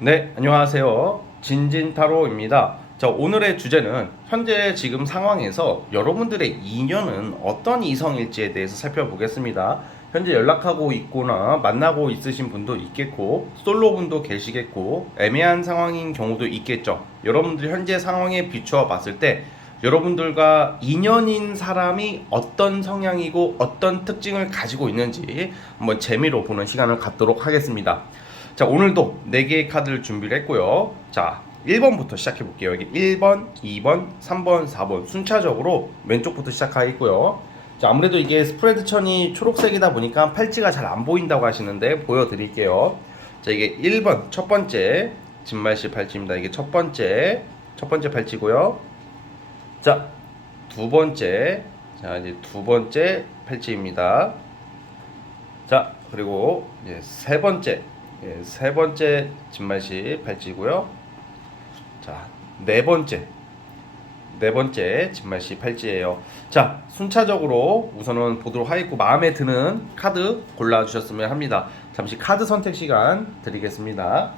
네, 안녕하세요. 진진타로입니다. 자, 오늘의 주제는 현재 지금 상황에서 여러분들의 인연은 어떤 이성일지에 대해서 살펴보겠습니다. 현재 연락하고 있거나 만나고 있으신 분도 있겠고, 솔로 분도 계시겠고, 애매한 상황인 경우도 있겠죠. 여러분들 현재 상황에 비추어 봤을 때, 여러분들과 인연인 사람이 어떤 성향이고 어떤 특징을 가지고 있는지 한번 재미로 보는 시간을 갖도록 하겠습니다. 자, 오늘도 4개의 카드를 준비를 했고요. 자, 1번부터 시작해 볼게요. 여기 1번, 2번, 3번, 4번 순차적으로 왼쪽부터 시작하겠고요. 자, 아무래도 이게 스프레드 천이 초록색이다 보니까 팔찌가 잘 안 보인다고 하시는데 보여드릴게요. 자, 이게 1번 첫 번째 진말씨 팔찌입니다. 이게 첫 번째 팔찌고요. 자, 두 번째, 자 이제 두 번째 팔찌입니다. 자, 그리고 이제 세 번째 진말씨 팔찌고요. 자, 네 번째 진말씨 팔찌예요. 자, 순차적으로 우선은 보도록 하겠고, 마음에 드는 카드 골라주셨으면 합니다. 잠시 카드 선택 시간 드리겠습니다.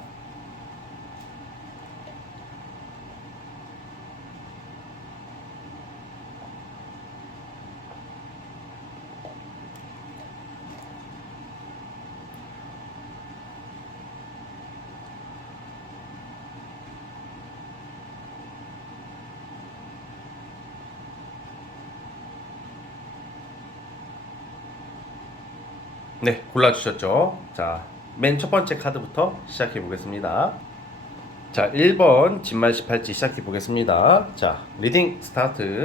네, 골라주셨죠? 자, 맨 첫 번째 카드부터 시작해 보겠습니다. 자, 1번 진말씨 팔찌 시작해 보겠습니다. 자, 리딩 스타트.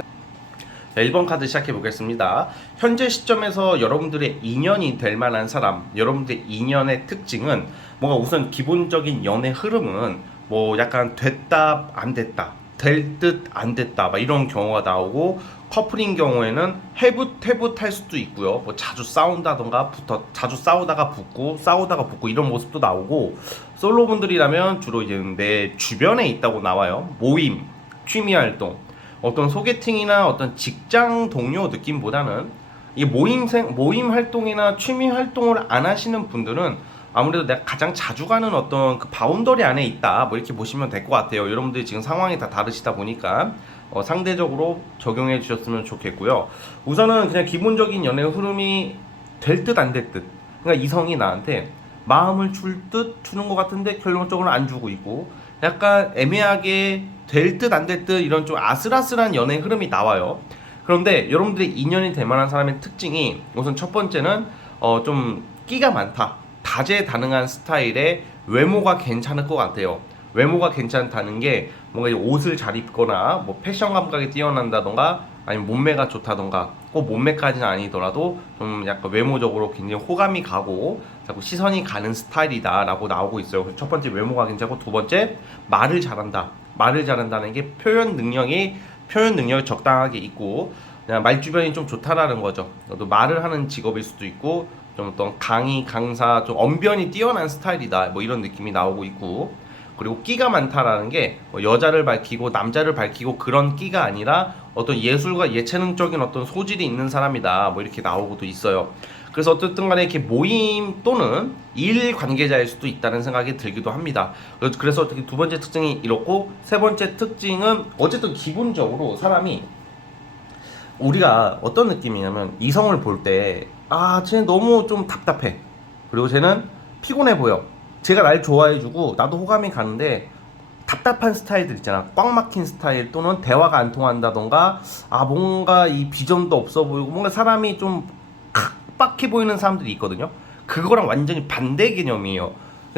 자, 1번 카드 시작해 보겠습니다. 현재 시점에서 여러분들의 인연이 될 만한 사람, 여러분들의 인연의 특징은 뭔가 우선 기본적인 연애 흐름은 뭐 약간 됐다, 안 됐다, 될 듯, 안 됐다, 막 이런 경우가 나오고, 커플인 경우에는 해붓해붓할 수도 있고요. 뭐 자주 싸운다던가 자주 싸우다가 붙고 이런 모습도 나오고, 솔로분들이라면 주로 이제 내 주변에 있다고 나와요. 모임, 취미 활동, 어떤 소개팅이나 어떤 직장 동료 느낌보다는 이 모임 활동이나 취미 활동을 안 하시는 분들은 아무래도 내가 가장 자주 가는 어떤 그 바운더리 안에 있다, 뭐 이렇게 보시면 될 것 같아요. 여러분들이 지금 상황이 다 다르시다 보니까 상대적으로 적용해 주셨으면 좋겠고요. 우선은 그냥 기본적인 연애 흐름이 될 듯 안 될 듯, 그러니까 이성이 나한테 마음을 줄 듯 주는 것 같은데 결론적으로 안 주고 있고, 약간 애매하게 될 듯 안 될 듯 이런 좀 아슬아슬한 연애 흐름이 나와요. 그런데 여러분들의 인연이 될 만한 사람의 특징이, 우선 첫 번째는 좀 끼가 많다, 다재다능한 스타일의 외모가 괜찮을 것 같아요. 외모가 괜찮다는 게 뭔가 옷을 잘 입거나 뭐 패션 감각이 뛰어난다던가, 아니면 몸매가 좋다던가, 꼭 몸매까지는 아니더라도 좀 약간 외모적으로 굉장히 호감이 가고 자꾸 시선이 가는 스타일이다 라고 나오고 있어요. 그래서 첫 번째 외모가 괜찮고, 두 번째 말을 잘한다. 말을 잘한다는 게 표현 능력이 적당하게 있고, 그냥 말 주변이 좀 좋다라는 거죠. 또 말을 하는 직업일 수도 있고, 좀 어떤 강사, 좀 언변이 뛰어난 스타일이다, 뭐 이런 느낌이 나오고 있고, 그리고 끼가 많다라는 게뭐 여자를 밝히고 남자를 밝히고 그런 끼가 아니라 어떤 예술과 예체능적인 어떤 소질이 있는 사람이다, 뭐 이렇게 나오고도 있어요. 그래서 어쨌든 간에 이렇게 모임 또는 일 관계자일 수도 있다는 생각이 들기도 합니다. 그래서 두 번째 특징이 이렇고, 세 번째 특징은 어쨌든 기본적으로 사람이, 우리가 어떤 느낌이냐면 이성을 볼 때, 쟤는 너무 좀 답답해, 그리고 쟤는 피곤해 보여, 쟤가 날 좋아해주고 나도 호감이 가는데 답답한 스타일들 있잖아. 꽉 막힌 스타일, 또는 대화가 안 통한다던가, 뭔가 이 비전도 없어 보이고 뭔가 사람이 좀 빡빡해 보이는 사람들이 있거든요. 그거랑 완전히 반대 개념이에요.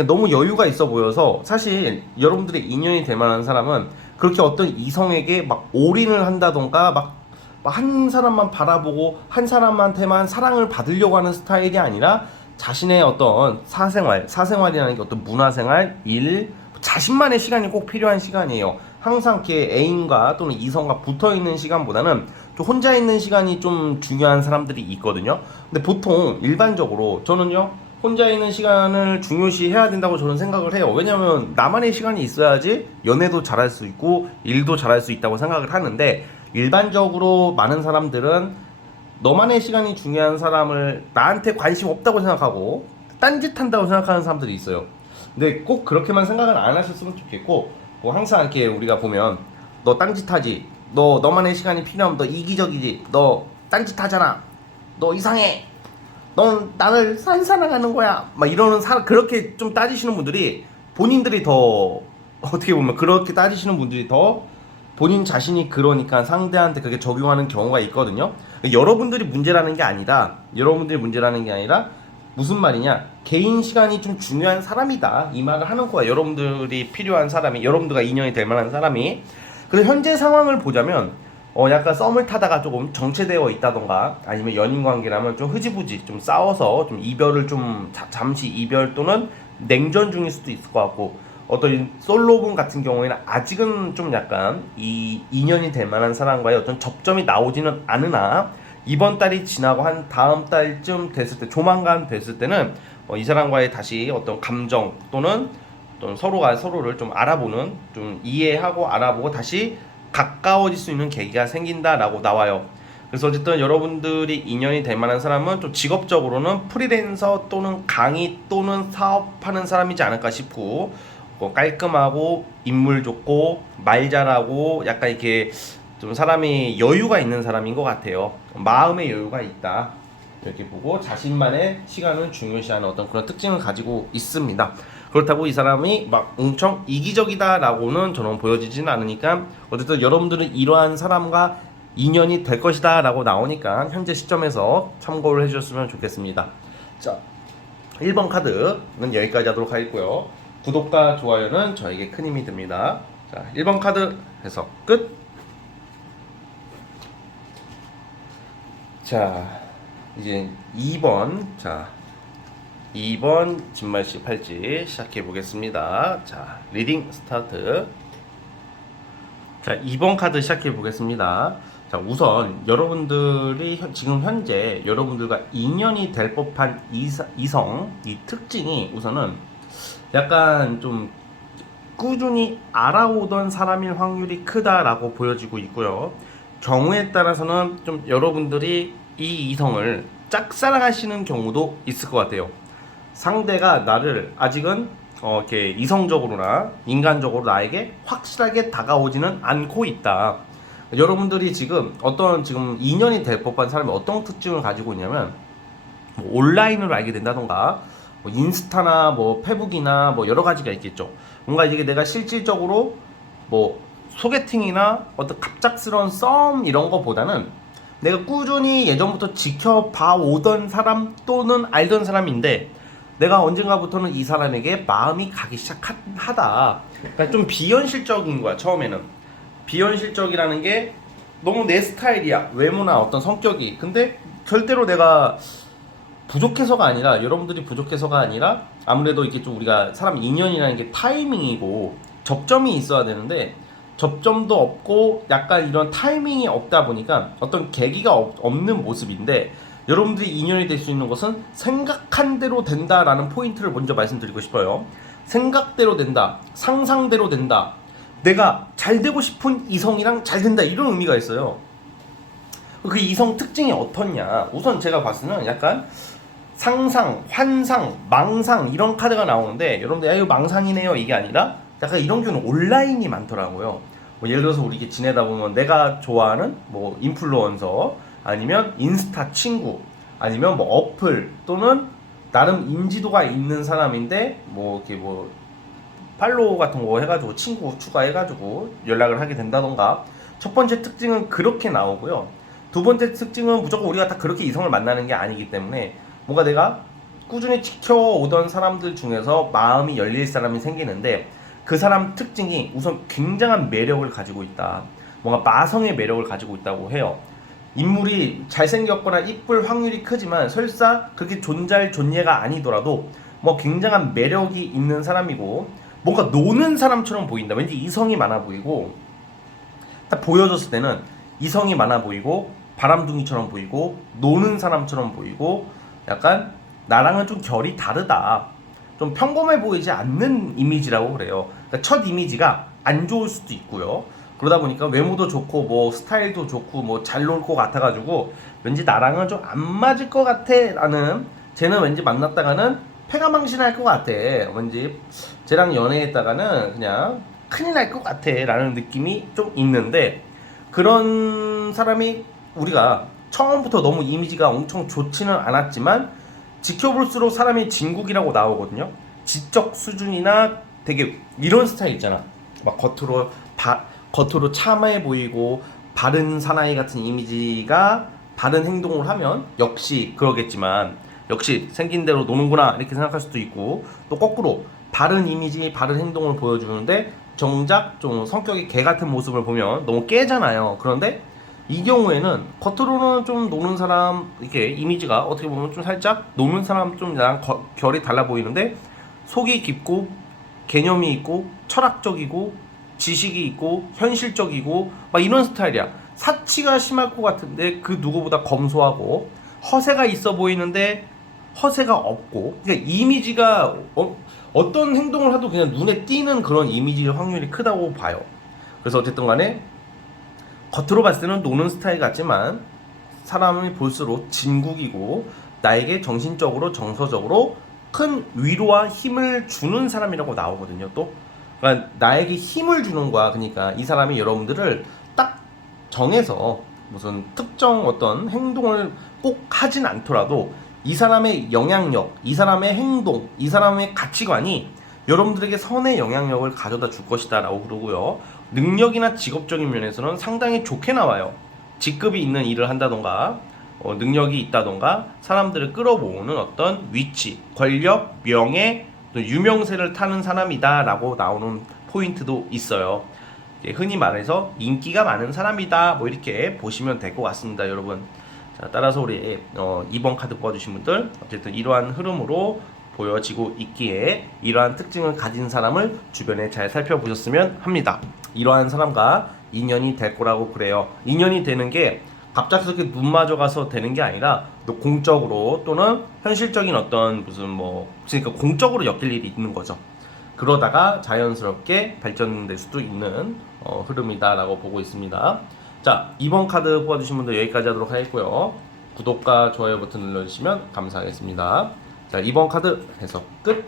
너무 여유가 있어 보여서, 사실 여러분들의 인연이 될 만한 사람은 그렇게 어떤 이성에게 막 올인을 한다던가, 막 한 사람만 바라보고 한 사람한테만 사랑을 받으려고 하는 스타일이 아니라, 자신의 어떤 사생활이라는 게 어떤 문화생활, 일, 자신만의 시간이 꼭 필요한 시간이에요. 항상 이렇게 애인과 또는 이성과 붙어 있는 시간보다는 좀 혼자 있는 시간이 좀 중요한 사람들이 있거든요. 근데 보통 일반적으로 저는요, 혼자 있는 시간을 중요시 해야 된다고 저는 생각을 해요. 왜냐면 나만의 시간이 있어야지 연애도 잘할 수 있고 일도 잘할 수 있다고 생각을 하는데, 일반적으로 많은 사람들은 너만의 시간이 중요한 사람을 나한테 관심 없다고 생각하고 딴짓한다고 생각하는 사람들이 있어요. 근데 꼭 그렇게만 생각은 안 하셨으면 좋겠고, 뭐 항상 이렇게 우리가 보면 너 딴짓하지, 너만의 시간이 필요하면 너 이기적이지, 너 딴짓하잖아, 너 이상해, 넌 나를 산산하는 거야, 막 이러는 그렇게 좀 따지시는 분들이 본인들이 더 어떻게 보면 그렇게 따지시는 분들이 더 본인 자신이 그러니까 상대한테 그렇게 적용하는 경우가 있거든요. 여러분들이 문제라는 게 아니라 무슨 말이냐, 개인 시간이 좀 중요한 사람이다 이 말을 하는 거야. 여러분들이 필요한 사람이, 여러분들과 인연이 될 만한 사람이. 그래서 현재 상황을 보자면 약간 썸을 타다가 조금 정체되어 있다던가, 아니면 연인 관계라면 좀 흐지부지 좀 싸워서 좀 이별을 좀 잠시 이별 또는 냉전 중일 수도 있을 것 같고, 어떤 솔로분 같은 경우에는 아직은 좀 약간 이 인연이 될 만한 사람과의 어떤 접점이 나오지는 않으나, 이번 달이 지나고 한 다음 달쯤 됐을 때, 조만간 됐을 때는 이 사람과의 다시 어떤 감정 또는 서로가 서로를 좀 알아보는, 좀 이해하고 알아보고 다시 가까워질 수 있는 계기가 생긴다라고 나와요. 그래서 어쨌든 여러분들이 인연이 될 만한 사람은 좀 직업적으로는 프리랜서 또는 강의 또는 사업하는 사람이지 않을까 싶고, 깔끔하고 인물 좋고 말 잘하고 약간 이렇게 좀 사람이 여유가 있는 사람인 것 같아요. 마음의 여유가 있다 이렇게 보고, 자신만의 시간을 중요시하는 어떤 그런 특징을 가지고 있습니다. 그렇다고 이 사람이 막 엄청 이기적이다 라고는 저는 보여지지는 않으니까, 어쨌든 여러분들은 이러한 사람과 인연이 될 것이다 라고 나오니까 현재 시점에서 참고를 해주셨으면 좋겠습니다. 자, 1번 카드는 여기까지 하도록 하겠고요. 구독과 좋아요는 저에게 큰 힘이 됩니다. 자, 1번 카드 해석 끝. 자, 이제 2번, 2번 진말씨 팔찌 시작해 보겠습니다. 자, 리딩 스타트. 자, 2번 카드 시작해 보겠습니다. 자, 우선 여러분들이 지금 현재 여러분들과 인연이 될 법한 이성, 이 특징이 우선은 약간 좀 꾸준히 알아오던 사람일 확률이 크다라고 보여지고 있고요. 경우에 따라서는 좀 여러분들이 이 이성을 짝사랑하시는 경우도 있을 것 같아요. 상대가 나를 아직은 이렇게 이성적으로나 인간적으로 나에게 확실하게 다가오지는 않고 있다. 여러분들이 지금 지금 인연이 될 법한 사람이 어떤 특징을 가지고 있냐면, 뭐 온라인으로 알게 된다던가, 뭐 인스타나 뭐 페북이나 뭐 여러 가지가 있겠죠. 뭔가 이게 내가 실질적으로 뭐 소개팅이나 어떤 갑작스러운 썸 이런 거보다는 내가 꾸준히 예전부터 지켜봐 오던 사람 또는 알던 사람인데, 내가 언젠가부터는 이 사람에게 마음이 가기 시작하다. 그러니까 좀 비현실적인 거야. 처음에는 비현실적이라는 게 너무 내 스타일이야, 외모나 어떤 성격이. 근데 절대로 내가 부족해서가 아니라, 여러분들이 부족해서가 아니라, 아무래도 이게 좀 우리가 사람 인연이라는 게 타이밍이고 접점이 있어야 되는데, 접점도 없고 약간 이런 타이밍이 없다 보니까 어떤 계기가 없는 모습인데, 여러분들이 인연이 될 수 있는 것은 생각한 대로 된다라는 포인트를 먼저 말씀드리고 싶어요. 생각대로 된다, 상상대로 된다, 내가 잘 되고 싶은 이성이랑 잘 된다, 이런 의미가 있어요. 그 이성 특징이 어떻냐, 우선 제가 봤을 때는 약간 상상, 환상, 망상 이런 카드가 나오는데, 여러분들 야 이거 망상이네요 이게 아니라 약간 이런 경우는 온라인이 많더라고요. 뭐 예를 들어서 우리 이렇게 지내다 보면 내가 좋아하는 뭐 인플루언서, 아니면 인스타 친구, 아니면 뭐 어플, 또는 나름 인지도가 있는 사람인데 뭐 이렇게 뭐 팔로우 같은 거 해가지고 친구 추가해가지고 연락을 하게 된다던가. 첫 번째 특징은 그렇게 나오고요. 두 번째 특징은 무조건 우리가 다 그렇게 이성을 만나는 게 아니기 때문에, 뭔가 내가 꾸준히 지켜오던 사람들 중에서 마음이 열릴 사람이 생기는데, 그 사람 특징이 우선 굉장한 매력을 가지고 있다. 뭔가 마성의 매력을 가지고 있다고 해요. 인물이 잘생겼거나 이쁠 확률이 크지만 설사 그렇게 존재가 아니더라도 뭐 굉장한 매력이 있는 사람이고, 뭔가 노는 사람처럼 보인다. 왠지 이성이 많아 보이고, 딱 보여줬을 때는 이성이 많아 보이고 바람둥이처럼 보이고 노는 사람처럼 보이고, 약간 나랑은 좀 결이 다르다, 좀 평범해 보이지 않는 이미지라고 그래요. 그러니까 첫 이미지가 안 좋을 수도 있고요. 그러다 보니까 외모도 좋고 뭐 스타일도 좋고 뭐 잘 놀 것 같아가지고 왠지 나랑은 좀 안 맞을 것 같아 라는, 쟤는 왠지 만났다가는 패가망신할 것 같아. 왠지 쟤랑 연애했다가는 그냥 큰일 날 것 같아 라는 느낌이 좀 있는데, 그런 사람이 우리가 처음부터 너무 이미지가 엄청 좋지는 않았지만 지켜볼수록 사람이 진국이라고 나오거든요. 지적 수준이나 되게 이런 스타일 있잖아. 막 겉으로 참해 보이고 바른 사나이 같은 이미지가 바른 행동을 하면 역시 그러겠지만, 역시 생긴 대로 노는구나 이렇게 생각할 수도 있고, 또 거꾸로 바른 이미지 바른 행동을 보여주는데 정작 좀 성격이 개 같은 모습을 보면 너무 깨잖아요. 그런데 이 경우에는 겉으로는 좀 노는 사람, 이렇게 이미지가 어떻게 보면 좀 살짝 노는 사람 좀 나랑 결이 달라 보이는데 속이 깊고 개념이 있고 철학적이고 지식이 있고 현실적이고 막 이런 스타일이야. 사치가 심할 것 같은데 그 누구보다 검소하고, 허세가 있어 보이는데 허세가 없고, 그러니까 이미지가 어떤 행동을 해도 그냥 눈에 띄는 그런 이미지의 확률이 크다고 봐요. 그래서 어쨌든 간에 겉으로 봤을 때는 노는 스타일 같지만 사람을 볼수록 진국이고 나에게 정신적으로 정서적으로 큰 위로와 힘을 주는 사람이라고 나오거든요. 또 그러니까 나에게 힘을 주는 거야. 그러니까 이 사람이 여러분들을 딱 정해서 무슨 특정 어떤 행동을 꼭 하진 않더라도 이 사람의 영향력, 이 사람의 행동, 이 사람의 가치관이 여러분들에게 선의 영향력을 가져다 줄 것이다 라고 그러고요. 능력이나 직업적인 면에서는 상당히 좋게 나와요. 직급이 있는 일을 한다던가 능력이 있다던가 사람들을 끌어모으는 어떤 위치, 권력, 명예, 또 유명세를 타는 사람이다 라고 나오는 포인트도 있어요. 흔히 말해서 인기가 많은 사람이다, 뭐 이렇게 보시면 될 것 같습니다, 여러분. 자, 따라서 우리 2번 카드 뽑아주신 분들, 어쨌든 이러한 흐름으로 보여지고 있기에 이러한 특징을 가진 사람을 주변에 잘 살펴보셨으면 합니다. 이러한 사람과 인연이 될 거라고 그래요. 인연이 되는 게 갑작스럽게 눈 맞아가서 되는 게 아니라 또 공적으로 또는 현실적인 어떤 무슨 그러니까 공적으로 엮일 일이 있는 거죠. 그러다가 자연스럽게 발전될 수도 있는 흐름이다라고 보고 있습니다. 자, 2번 카드 뽑아주신 분들 여기까지 하도록 하겠고요. 구독과 좋아요 버튼 눌러주시면 감사하겠습니다. 자, 2번 카드 해석 끝.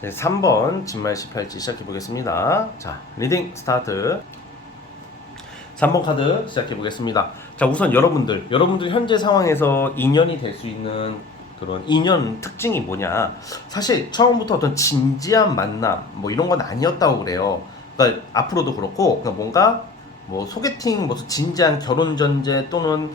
네, 3번 진말 18지 시작해 보겠습니다. 자, 리딩 스타트. 3번 카드 시작해 보겠습니다. 자, 우선 여러분들 현재 상황에서 인연이 될 수 있는 그런 인연 특징이 뭐냐? 사실 처음부터 어떤 진지한 만남 뭐 이런 건 아니었다고 그래요. 그러니까 앞으로도 그렇고 그냥 뭔가 소개팅, 무슨 진지한 결혼 전제 또는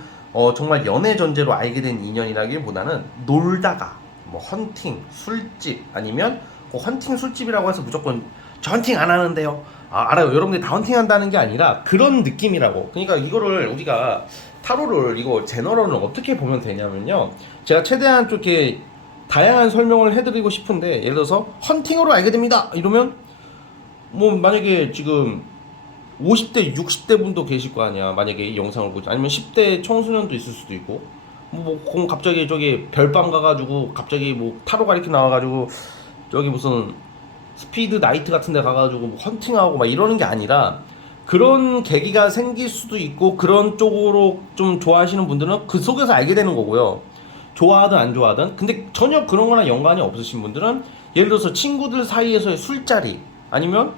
정말 연애 전제로 알게 된 인연이라기보다는 놀다가 헌팅, 술집 아니면 헌팅, 술집이라고 해서 무조건 저 헌팅 안 하는데요. 알아요. 여러분들이 다 헌팅 한다는 게 아니라 그런 느낌이라고. 그러니까 이거를 우리가 타로를 이거 제너럴을 어떻게 보면 되냐면요. 제가 최대한 좀 이렇게 다양한 설명을 해드리고 싶은데, 예를 들어서 헌팅으로 알게 됩니다 이러면 만약에 지금 50대, 60대 분도 계실 거 아니야. 만약에 이 영상을 보지. 아니면 10대 청소년도 있을 수도 있고. 갑자기 저기 별밤 가가지고 갑자기 타로가 이렇게 나와가지고 저기 무슨 스피드 나이트 같은 데 가가지고 헌팅하고 막 이러는 게 아니라, 그런 계기가 생길 수도 있고 그런 쪽으로 좀 좋아하시는 분들은 그 속에서 알게 되는 거고요. 좋아하든 안 좋아하든. 근데 전혀 그런 거랑 연관이 없으신 분들은 예를 들어서 친구들 사이에서의 술자리 아니면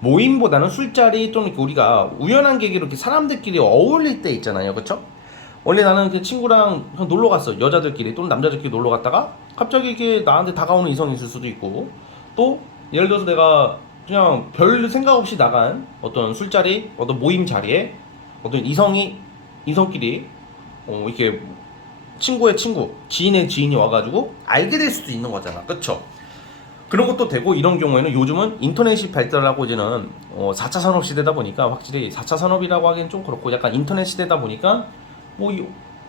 모임보다는 술자리 또는 우리가 우연한 계기로 이렇게 사람들끼리 어울릴 때 있잖아요. 그쵸? 원래 나는 그 친구랑 놀러 갔어. 여자들끼리 또는 남자들끼리 놀러 갔다가 갑자기 이게 나한테 다가오는 이성이 있을 수도 있고, 또 예를 들어서 내가 그냥 별 생각 없이 나간 어떤 술자리, 어떤 모임 자리에 어떤 이성끼리 이렇게 친구의 친구, 지인의 지인이 와가지고 알게 될 수도 있는 거잖아. 그쵸? 그런 것도 되고, 이런 경우에는 요즘은 인터넷이 발달하고 이제는 4차 산업 시대다 보니까, 확실히 4차 산업이라고 하기엔 좀 그렇고 약간 인터넷 시대다 보니까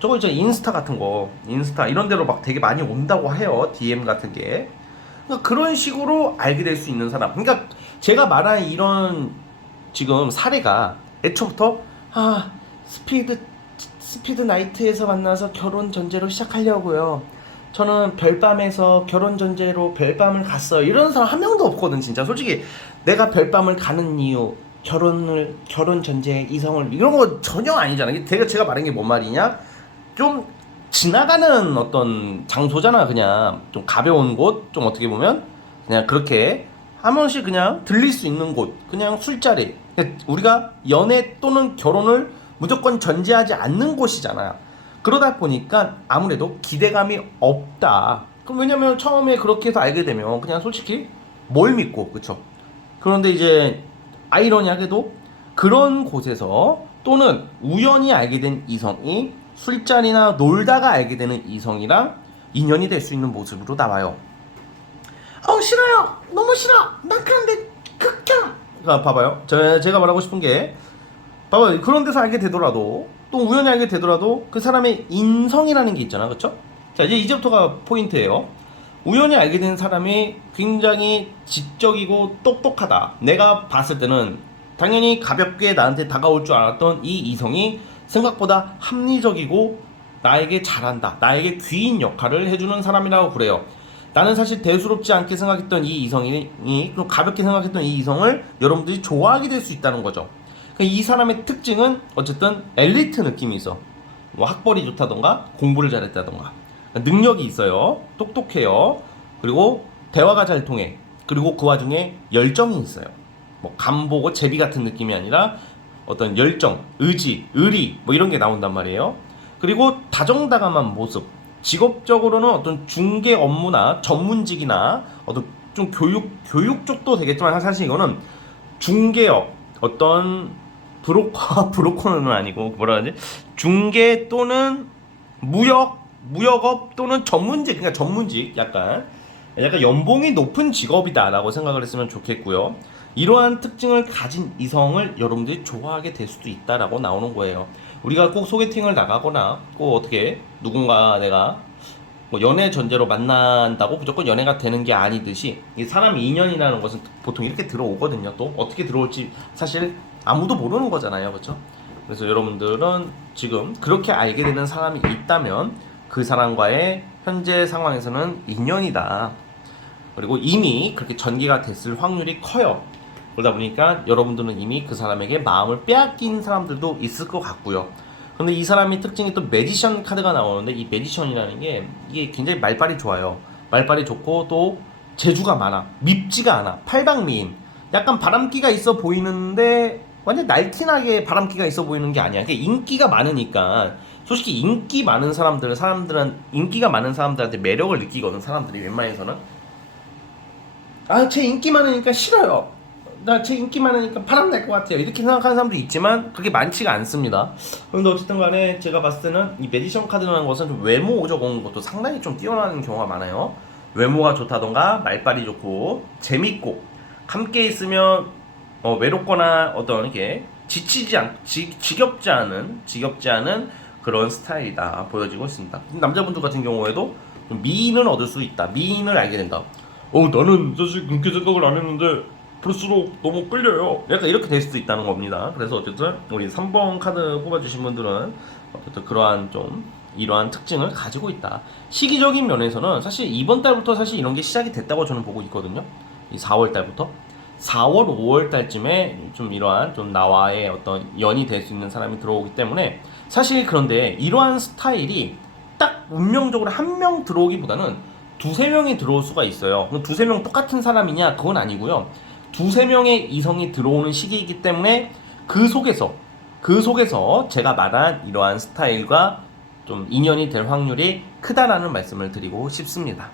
저거 이제 인스타 같은 거, 인스타 이런 데로 막 되게 많이 온다고 해요. DM 같은 게. 그러니까 그런 식으로 알게 될 수 있는 사람. 그러니까 제가 말한 이런 지금 사례가 애초부터 스피드 나이트에서 만나서 결혼 전제로 시작하려고요. 저는 별밤에서 결혼 전제로 별밤을 갔어요. 이런 사람 한 명도 없거든, 진짜. 솔직히 내가 별밤을 가는 이유, 결혼 전제 이성을 이런 거 전혀 아니잖아. 제가 말한 게 뭔 말이냐? 좀 지나가는 어떤 장소잖아. 그냥 좀 가벼운 곳, 좀 어떻게 보면 그냥 그렇게 한 번씩 그냥 들릴 수 있는 곳, 그냥 술자리. 그러니까 우리가 연애 또는 결혼을 무조건 전제하지 않는 곳이잖아. 그러다 보니까 아무래도 기대감이 없다. 그럼 왜냐면 처음에 그렇게 해서 알게 되면 그냥 솔직히 뭘 믿고, 그쵸? 그런데 이제 아이러니하게도 그런 곳에서 또는 우연히 알게 된 이성이 술자리나 놀다가 알게 되는 이성이랑 인연이 될 수 있는 모습으로 나와요. 싫어요. 너무 싫어. 난 그런데 극혐. 봐봐요. 제가 말하고 싶은 게 봐봐요. 그런 데서 알게 되더라도 또 우연히 알게 되더라도 그 사람의 인성이라는 게 있잖아. 그쵸? 자, 이제부터가 포인트예요. 우연히 알게 된 사람이 굉장히 지적이고 똑똑하다. 내가 봤을 때는 당연히 가볍게 나한테 다가올 줄 알았던 이 이성이 생각보다 합리적이고 나에게 잘한다. 나에게 귀인 역할을 해주는 사람이라고 그래요. 나는 사실 대수롭지 않게 생각했던 이 이성이 좀 가볍게 생각했던 이 이성을 여러분들이 좋아하게 될 수 있다는 거죠. 이 사람의 특징은 어쨌든 엘리트 느낌이 있어. 뭐 학벌이 좋다던가 공부를 잘했다던가 능력이 있어요. 똑똑해요. 그리고 대화가 잘 통해. 그리고 그 와중에 열정이 있어요. 뭐 간보고 제비 같은 느낌이 아니라 어떤 열정, 의지, 의리 뭐 이런 게 나온단 말이에요. 그리고 다정다감한 모습. 직업적으로는 어떤 중개 업무나 전문직이나 어떤 좀 교육 쪽도 되겠지만 사실 이거는 중개업 어떤 브로커는 아니고 뭐라 하지? 중개 또는 무역업 또는 전문직, 그러니까 전문직 약간 연봉이 높은 직업이다라고 생각을 했으면 좋겠고요. 이러한 특징을 가진 이성을 여러분들이 좋아하게 될 수도 있다라고 나오는 거예요. 우리가 꼭 소개팅을 나가거나 꼭 어떻게 누군가 내가 뭐 연애 전제로 만난다고 무조건 연애가 되는 게 아니듯이 이 사람 인연이라는 것은 보통 이렇게 들어오거든요. 또 어떻게 들어올지 사실 아무도 모르는 거잖아요. 그렇죠? 그래서 여러분들은 지금 그렇게 알게 되는 사람이 있다면 그 사람과의 현재 상황에서는 인연이다. 그리고 이미 그렇게 전개가 됐을 확률이 커요. 그러다 보니까 여러분들은 이미 그 사람에게 마음을 빼앗긴 사람들도 있을 것 같고요. 근데 이 사람의 특징이 또 매지션 카드가 나오는데 이 매지션이라는 게 이게 굉장히 말빨이 좋아요. 말빨이 좋고 또 재주가 많아. 밉지가 않아. 팔방미인. 약간 바람기가 있어 보이는데 완전 날티나게 바람기가 있어 보이는 게 아니야. 그게 인기가 많으니까 솔직히 인기 많은 사람들은 인기가 많은 사람들한테 매력을 느끼거든. 사람들이 웬만해서는 제 인기 많으니까 싫어요. 나 제 인기 많으니까 바람 날 것 같아요. 이렇게 생각하는 사람도 있지만 그게 많지가 않습니다. 그런데 어쨌든 간에 제가 봤을 때는 이 매지션 카드라는 것은 좀 외모 적은 것도 상당히 좀 뛰어나는 경우가 많아요. 외모가 좋다던가 말빨이 좋고 재밌고 함께 있으면 외롭거나 어떤 이게 지겹지 않은 그런 스타일이다 보여지고 있습니다. 남자분들 같은 경우에도 좀 미인을 얻을 수 있다. 미인을 알게 된다. 나는 사실 그렇게 생각을 안 했는데 볼수록 너무 끌려요. 약간 이렇게 될 수도 있다는 겁니다. 그래서 어쨌든 우리 3번 카드 뽑아주신 분들은 어쨌든 이러한 특징을 가지고 있다. 시기적인 면에서는 사실 이번 달부터 사실 이런 게 시작이 됐다고 저는 보고 있거든요. 이 4월 달부터 4월, 5월 달쯤에 좀 이러한 좀 나와의 어떤 연이 될 수 있는 사람이 들어오기 때문에 사실 그런데 이러한 스타일이 딱 운명적으로 한 명 들어오기보다는 두세 명이 들어올 수가 있어요. 두세 명 똑같은 사람이냐? 그건 아니고요. 두세 명의 이성이 들어오는 시기이기 때문에 그 속에서 제가 말한 이러한 스타일과 좀 인연이 될 확률이 크다라는 말씀을 드리고 싶습니다.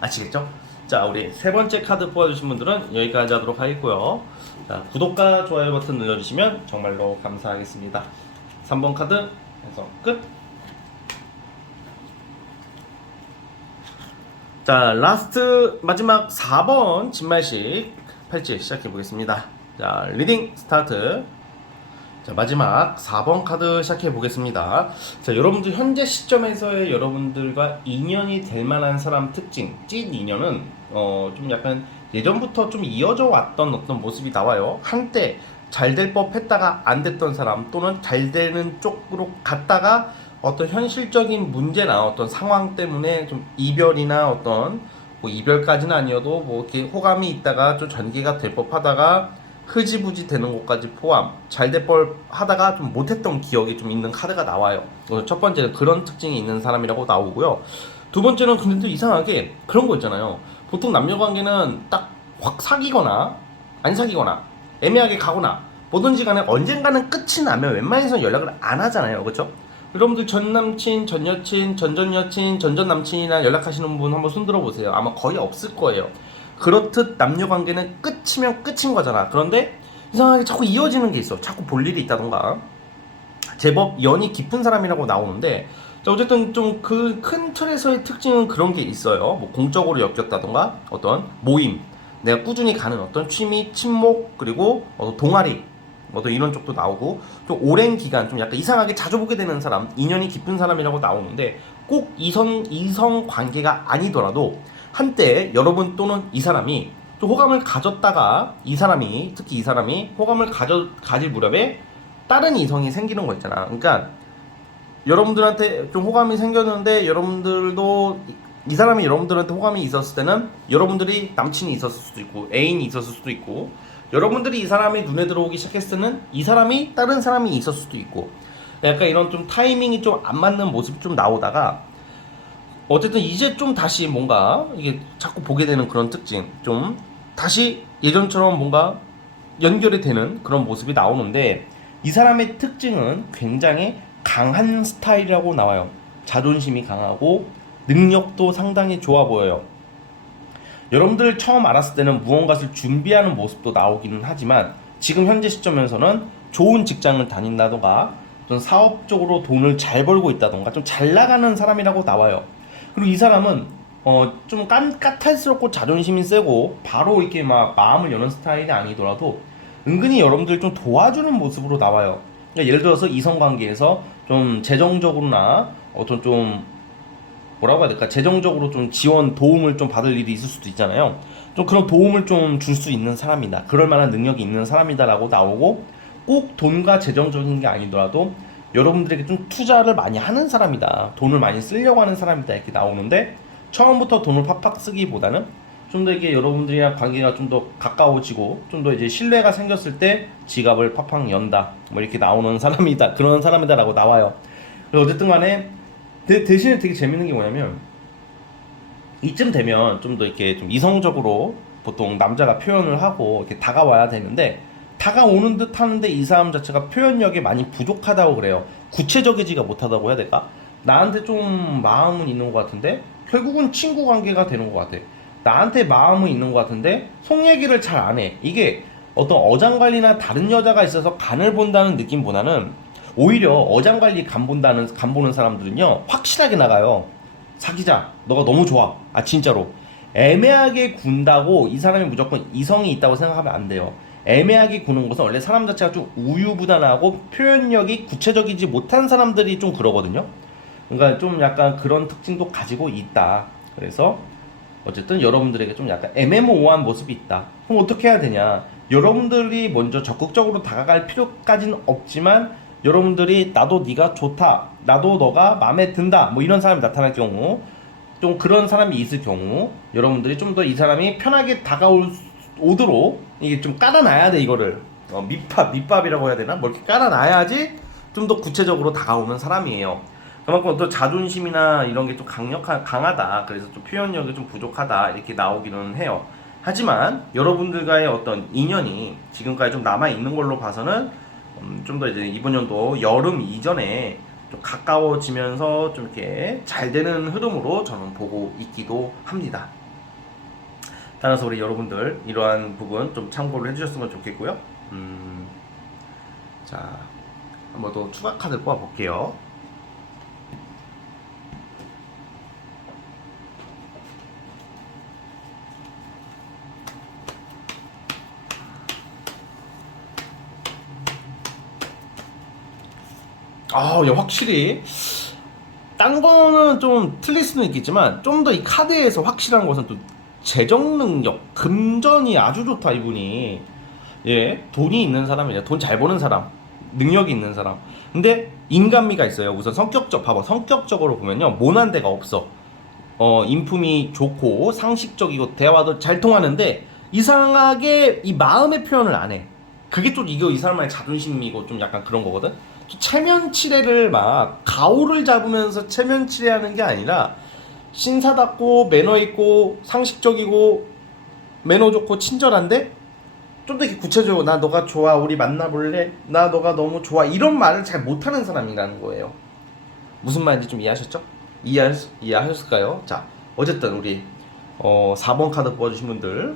아시겠죠? 자, 우리 세 번째 카드 뽑아주신 분들은 여기까지 하도록 하겠고요. 자, 구독과 좋아요 버튼 눌러주시면 정말로 감사하겠습니다. 3번 카드 해서 끝. 자, 라스트 마지막 4번 진말식 팔찌 시작해 보겠습니다. 자, 리딩 스타트. 자, 마지막 4번 카드 시작해 보겠습니다. 자, 여러분들 현재 시점에서의 여러분들과 인연이 될 만한 사람 특징, 찐 인연은 좀 약간 예전부터 좀 이어져 왔던 어떤 모습이 나와요. 한때 잘 될 법 했다가 안 됐던 사람 또는 잘 되는 쪽으로 갔다가 어떤 현실적인 문제나 어떤 상황 때문에 좀 이별이나 어떤 뭐 이별까지는 아니어도 뭐 이렇게 호감이 있다가 좀 전개가 될 법하다가 흐지부지 되는 것까지 포함 잘 될 뻔 하다가 좀 못했던 기억이 좀 있는 카드가 나와요. 첫 번째는 그런 특징이 있는 사람이라고 나오고요. 두 번째는 근데 또 이상하게 그런 거 있잖아요. 보통 남녀관계는 딱 확 사귀거나 안 사귀거나 애매하게 가거나 뭐든지 간에 언젠가는 끝이 나면 웬만해서는 연락을 안 하잖아요. 그렇죠? 여러분들 전 남친, 전 여친, 전전 여친, 전전 남친이랑 연락하시는 분 한번 손들어 보세요. 아마 거의 없을 거예요. 그렇듯 남녀 관계는 끝이면 끝인 거잖아. 그런데 이상하게 자꾸 이어지는 게 있어. 자꾸 볼 일이 있다던가. 제법 연이 깊은 사람이라고 나오는데 어쨌든 좀 그 큰 틀에서의 특징은 그런 게 있어요. 뭐 공적으로 엮였다던가 어떤 모임, 내가 꾸준히 가는 어떤 취미, 친목 그리고 동아리 또 이런 쪽도 나오고 좀 오랜 기간 좀 약간 이상하게 자주 보게 되는 사람, 인연이 깊은 사람이라고 나오는데 꼭 이성 관계가 아니더라도 한때 여러분 또는 이 사람이 좀 호감을 가졌다가 특히 이 사람이 호감을 가질 무렵에 다른 이성이 생기는 거 있잖아. 그러니까 여러분들한테 좀 호감이 생겼는데 여러분들도 이 사람이 여러분들한테 호감이 있었을 때는 여러분들이 남친이 있었을 수도 있고 애인이 있었을 수도 있고 여러분들이 이 사람이 눈에 들어오기 시작했을 때는 이 사람이 다른 사람이 있었을 수도 있고 약간 이런 좀 타이밍이 좀 안 맞는 모습이 좀 나오다가 어쨌든 이제 좀 다시 뭔가 이게 자꾸 보게 되는 그런 특징 좀 다시 예전처럼 뭔가 연결이 되는 그런 모습이 나오는데 이 사람의 특징은 굉장히 강한 스타일이라고 나와요. 자존심이 강하고 능력도 상당히 좋아 보여요. 여러분들 처음 알았을 때는 무언가를 준비하는 모습도 나오기는 하지만 지금 현재 시점에서는 좋은 직장을 다닌다던가 좀 사업적으로 돈을 잘 벌고 있다던가 좀 잘 나가는 사람이라고 나와요. 그리고 이 사람은 좀 까탈스럽고 자존심이 세고 바로 이렇게 막 마음을 여는 스타일이 아니더라도 은근히 여러분들 좀 도와주는 모습으로 나와요. 그러니까 예를 들어서 이성관계에서 좀 재정적으로나 어떤 좀 뭐라고 해야 될까 재정적으로 좀 지원 도움을 좀 받을 일이 있을 수도 있잖아요. 좀 그런 도움을 좀 줄 수 있는 사람이다. 그럴 만한 능력이 있는 사람이다라고 나오고 꼭 돈과 재정적인 게 아니더라도 여러분들에게 좀 투자를 많이 하는 사람이다. 돈을 많이 쓰려고 하는 사람이다. 이렇게 나오는데 처음부터 돈을 팍팍 쓰기보다는 좀 더 이게 여러분들이랑 관계가 좀 더 가까워지고 좀 더 이제 신뢰가 생겼을 때 지갑을 팍팍 연다. 뭐 이렇게 나오는 사람이다. 그런 사람이다라고 나와요. 그래서 어쨌든 간에 대신에 되게 재밌는 게 뭐냐면 이쯤 되면 좀 더 이렇게 좀 이성적으로 보통 남자가 표현을 하고 이렇게 다가와야 되는데 다가오는 듯 하는데 이 사람 자체가 표현력이 많이 부족하다고 그래요. 구체적이지가 못하다고 해야 될까? 나한테 좀 마음은 있는 것 같은데 결국은 친구 관계가 되는 것 같아. 나한테 마음은 있는 것 같은데 속 얘기를 잘 안 해. 이게 어떤 어장관리나 다른 여자가 있어서 간을 본다는 느낌보다는 오히려 어장관리 간 보는 사람들은요 확실하게 나가요. 사귀자. 너가 너무 좋아. 아 진짜로. 애매하게 군다고 이 사람이 무조건 이성이 있다고 생각하면 안 돼요. 애매하게 구는 것은 원래 사람 자체가 좀 우유부단하고 표현력이 구체적이지 못한 사람들이 좀 그러거든요. 그러니까 좀 약간 그런 특징도 가지고 있다. 그래서 어쨌든 여러분들에게 좀 약간 애매모호한 모습이 있다. 그럼 어떻게 해야 되냐? 여러분들이 먼저 적극적으로 다가갈 필요까지는 없지만 여러분들이 나도 네가 좋다, 나도 너가 마음에 든다, 뭐 이런 사람이 나타날 경우, 좀 그런 사람이 있을 경우, 여러분들이 좀 더 이 사람이 편하게 오도록 이게 좀 깔아놔야 돼 이거를. 밑밥이라고 해야 되나? 뭐 이렇게 깔아놔야지 좀 더 구체적으로 다가오는 사람이에요. 그만큼 어떤 자존심이나 이런 게 좀 강하다. 그래서 좀 표현력이 좀 부족하다 이렇게 나오기는 해요. 하지만 여러분들과의 어떤 인연이 지금까지 좀 남아 있는 걸로 봐서는 좀 더 이제 이번 연도 여름 이전에 좀 가까워지면서 좀 이렇게 잘 되는 흐름으로 저는 보고 있기도 합니다. 따라서 우리 여러분들 이러한 부분 좀 참고를 해주셨으면 좋겠고요. 자, 한번 더 추가 카드 뽑아볼게요. 야, 확실히 딴 거는 좀 틀릴 수는 있겠지만 좀 더 이 카드에서 확실한 것은 또 재정 능력, 금전이 아주 좋다 이분이. 예, 돈이 있는 사람이에요. 돈 잘 버는 사람, 능력이 있는 사람. 근데 인간미가 있어요. 우선 성격적으로 보면요 모난 데가 없어. 인품이 좋고 상식적이고 대화도 잘 통하는데 이상하게 이 마음의 표현을 안 해. 그게 또 이거 이 사람만의 자존심이고 좀 약간 그런 거거든. 또 체면 치레를 막 가오를 잡으면서 체면 치레하는 게 아니라 신사답고 매너 있고 상식적이고 매너 좋고 친절한데 좀 더 이렇게 구체적으로 나 너가 좋아 우리 만나볼래 나 너가 너무 좋아 이런 말을 잘 못하는 사람이라는 거예요. 무슨 말인지 좀 이해하셨죠? 이해하셨을까요? 자 어쨌든 우리 4번 카드 뽑아주신 분들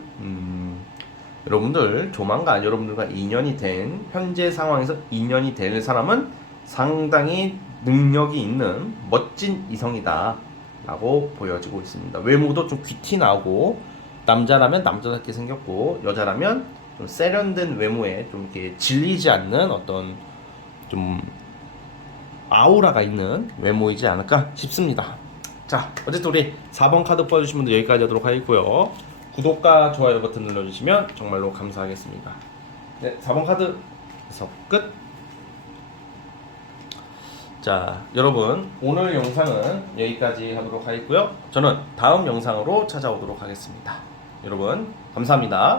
여러분들 조만간 여러분들과 인연이 된 현재 상황에서 인연이 될 사람은 상당히 능력이 있는 멋진 이성이다 라고 보여지고 있습니다. 외모도 좀 귀티 나오고 남자라면 남자답게 생겼고 여자라면 좀 세련된 외모에 좀 이렇게 질리지 않는 어떤 좀 아우라가 있는 외모이지 않을까 싶습니다. 자 어쨌든 우리 4번 카드 뽑아주신 분들 여기까지 하도록 하겠고요. 구독과 좋아요 버튼 눌러주시면 정말로 감사하겠습니다. 네, 4번 카드에서 끝. 자 여러분 오늘 영상은 여기까지 하도록 하겠고요. 저는 다음 영상으로 찾아오도록 하겠습니다. 여러분 감사합니다.